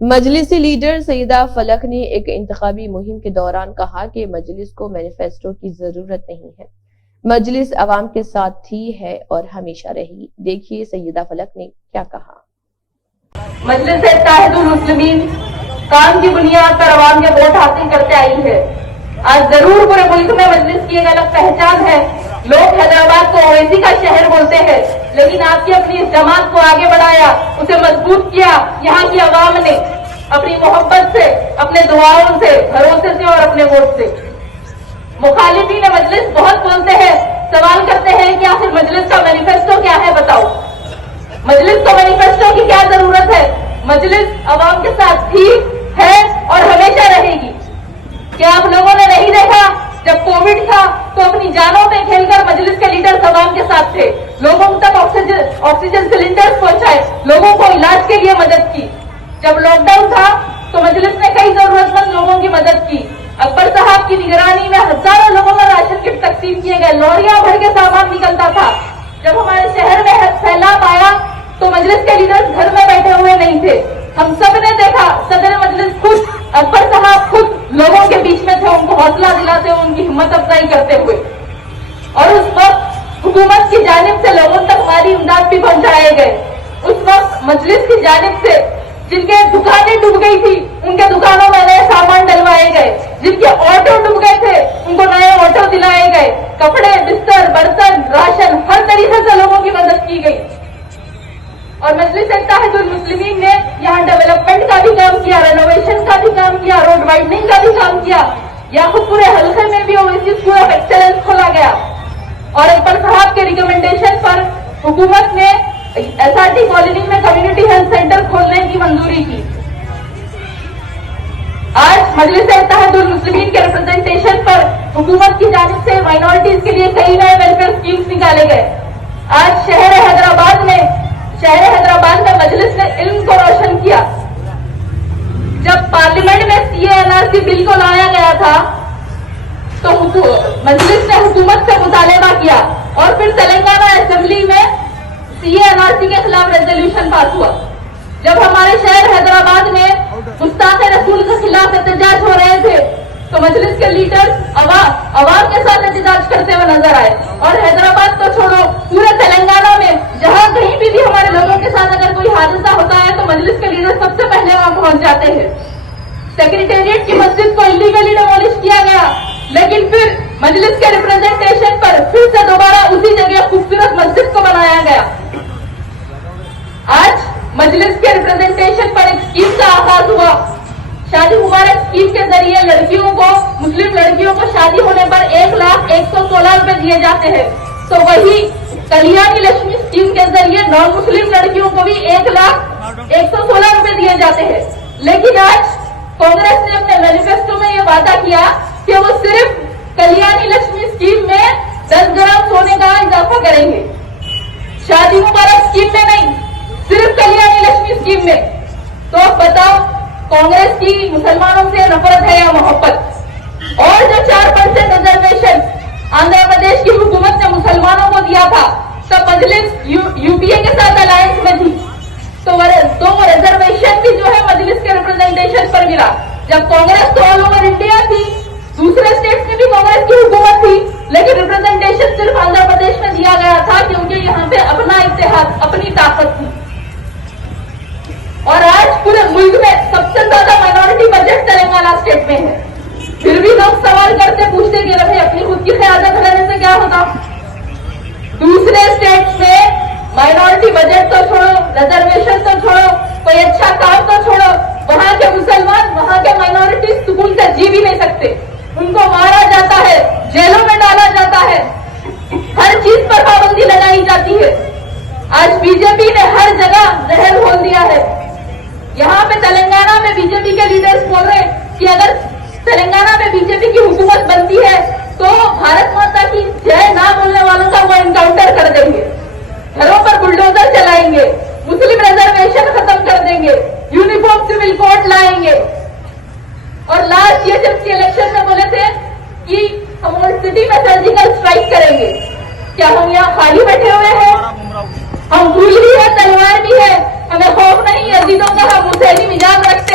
مجلسی leader سیدہ فلک نے ایک انتخابی مہم کے دوران کہا کہ مجلس کو مینیفیسٹو کی ضرورت نہیں ہے، مجلس عوام کے ساتھ تھی ہے اور ہمیشہ رہے گی۔ دیکھیے سیدہ فلک نے کیا کہا۔ مجلس اتحاد المسلمین کام کی بنیاد پر عوام کے ووٹ حاصل کرتے آئی ہے۔ آج ضرور پورے ملک میں مجلس کی ایک الگ پہچان ہے۔ لوگ حیدرآباد کو اویسی کا شہر بولتے ہیں، لیکن آپ کی اپنی اس جماعت کو آگے بڑھایا، اسے مضبوط کیا۔ یہاں کی عوام نے اپنی محبت سے، اپنے دعاؤں سے، بھروسے سے اور اپنے ووٹ سے۔ مخالفین مجلس بہت بولتے ہیں، سوال کرتے ہیں کہ آخر مجلس کا مینیفیسٹو کیا ہے، بتاؤ مجلس کو مینیفیسٹو کی کیا ضرورت ہے؟ مجلس عوام کے ساتھ تھی ہے اور ہمیشہ رہے گی۔ کیا آپ لوگوں نے نہیں دیکھا جب کووڈ تھا تو اپنی جانوں پہ کھیل کر مجلس کے لیڈر عوام کے ساتھ تھے، لوگوں تک آکسیجن سلنڈر پہنچائے، لوگوں کو علاج کے لیے مدد کی۔ جب لاک ڈاؤن تھا تو مجلس نے کئی ضرورت مند لوگوں کی مدد کی۔ اکبر صاحب کی نگرانی میں ہزاروں لوگوں میں راشن کٹ تقسیم کیے گئے، لوریاں بھر کے سامان نکلتا تھا۔ جب ہمارے شہر میں سیلاب آیا تو مجلس کے لیڈر گھر میں بیٹھے ہوئے نہیں تھے، ہم سب نے دیکھا صدر مجلس خود، اکبر صاحب خود لوگوں کے بیچ میں تھے، ان کو حوصلہ دلاتے ہوئے، ان کی ہمت افزائی کرتے ہوئے۔ اور اس وقت حکومت کی جانب سے لوگوں تک مالی امداد بھی پہنچائے گئے۔ اس وقت مجلس کی جانب سے جن کے دکانیں ڈوب گئی تھی ان کے دکانوں میں نئے سامان ڈلوائے گئے، جن کے آٹو ڈوب گئے تھے ان کو نئے آٹو دلائے گئے، کپڑے، بستر، برتن، راشن، ہر طریقے سے لوگوں کی مدد کی گئی۔ اور مجلس اتحاد المسلمین نے یہاں ڈیولپمنٹ کا بھی کام کیا، رینوویشن کا بھی کام کیا، روڈ وائڈنگ کا بھی کام کیا۔ یہاں خود پورے حلقے میں بھی اویسی اسکول آف ایکسلنس کھولا گیا۔ اور اکبر صاحب کے ریکمنڈیشن پر حکومت نے ایس آر ٹی کالونی میں کمیونٹی ہیلتھ سینٹر کھولنے کی منظوری کی۔ آج مجلس اتحاد المسلمین کے ریپرزنٹیشن پر حکومت کی جانب سے مائنورٹیز کے لیے کئی نئے ویلفیئر اسکیمز نکالے گئے۔ آج شہر حیدرآباد میں مجلس نے علم کو روشن کیا۔ جب پارلیمنٹ میں CA/NRC بل کو لایا گیا تھا تو مجلس نے حکومت سے مطالبہ کیا اور پھر تلنگانہ اسمبلی میں CA/NRC کے خلاف ریزولوشن پاس ہوا۔ جب ہمارے شہر حیدرآباد میں گستاخ رسول کے خلاف احتجاج ہو رہے تھے تو مجلس کے لیڈر عوام کے ساتھ احتجاج کرتے ہوئے نظر آئے۔ اور حیدرآباد تو چھوڑو، پورے تلنگانہ میں جہاں کہیں بھی ہمارے لوگوں کے ساتھ اگر کوئی حادثہ ہوتا ہے تو مجلس کے لیڈر سب سے پہلے وہاں پہنچ جاتے ہیں۔ سیکریٹریٹ کی مسجد کو انلیگلی ڈیمولش کیا گیا، لیکن پھر مجلس کے ریپرزنٹیشن پر پھر سے دوبارہ اسی جگہ خوبصورت مسجد کو بنایا گیا۔ آج مجلس کے ریپرزنٹیشن پر ایک اسکیم کا آغاز ہوا۔ شادی مبارک اسکیم کے ذریعے لڑکیوں کو، مسلم لڑکیوں کو شادی ہونے پر 1,01,16 روپے دیے جاتے ہیں، تو وہی کلیانی لکشمی اسکیم کے ذریعے نان مسلم لڑکیوں کو بھی 1,01,16 روپے دیے جاتے ہیں۔ لیکن آج کانگریس نے اپنے مینیفیسٹو میں یہ وعدہ کیا کہ وہ صرف کلیانی لکشمی اسکیم میں 10 گرام سونے کا اضافہ کریں گے، شادی مبارک اسکیم میں نہیں، صرف کلیانی لکشمی اسکیم میں۔ تو اب بتاؤ کانگریس کی مسلمانوں سے نفرت ہے یا محبت؟ اور جو 4% ریزرویشن آندھرا پردیش کی حکومت نے مسلمانوں کو دیا تھا تب مجلس UPA کے ساتھ الائنس میں تھی، تو وہ ریزرویشن بھی جو ہے مجلس کے ریپرزنٹیشن پر ملا۔ جب کانگریس تو آل اوور انڈیا تھی، دوسرے اسٹیٹس میں بھی کانگریس کی حکومت تھی، لیکن ریپرزنٹیشن صرف آندھرا پردیش میں دیا گیا تھا کیونکہ یہاں پہ اپنا اتحاد، اپنی طاقت تھی۔ اور آج پورے ملک میں سب سے زیادہ مائنورٹی بجٹ تلنگانہ اسٹیٹ میں ہے، پھر بھی لوگ سوال کرتے پوچھتے کہ بھائی اپنی خود کی قیادت رہنے سے کیا ہوتا؟ دوسرے اسٹیٹس میں مائنورٹی بجٹ تو چھوڑو، ریزرویشن تو چھوڑو، کوئی اچھا کام تو چھوڑو، وہاں کے مسلمان، وہاں کے مائنورٹی سکون سے جی بھی نہیں سکتے، ان کو مارا جاتا ہے، جیلوں میں ڈالا جاتا ہے، ہر چیز پر پابندی لگائی جاتی ہے۔ آج BJP نے ہر جگہ زہر گھول دیا ہے۔ یہاں پہ تلنگانہ میں BJP کے لیڈرز بول رہے ہیں کہ اگر تلنگانہ میں BJP کی حکومت بنتی ہے تو بھارت ماتا کی جے نہ بولنے والوں کا وہ انکاؤنٹر کر دیں گے، گھروں پر بلڈوزر چلائیں گے، مسلم ریزرویشن ختم کر دیں گے، یونیفارم سول کوڈ لائیں گے۔ اور لاسٹ یہ جب کے الیکشن میں بولے تھے کہ ہم اولڈ سٹی میں سرجیکل اسٹرائک کریں گے۔ کیا ہم یہاں خالی بیٹھے ہوئے ہیں؟ ہم پھول بھی ہے، تلوار بھی ہے، ہمیں خوف نہیں، عزیزوں کا ہم حسینی مزاج رکھتے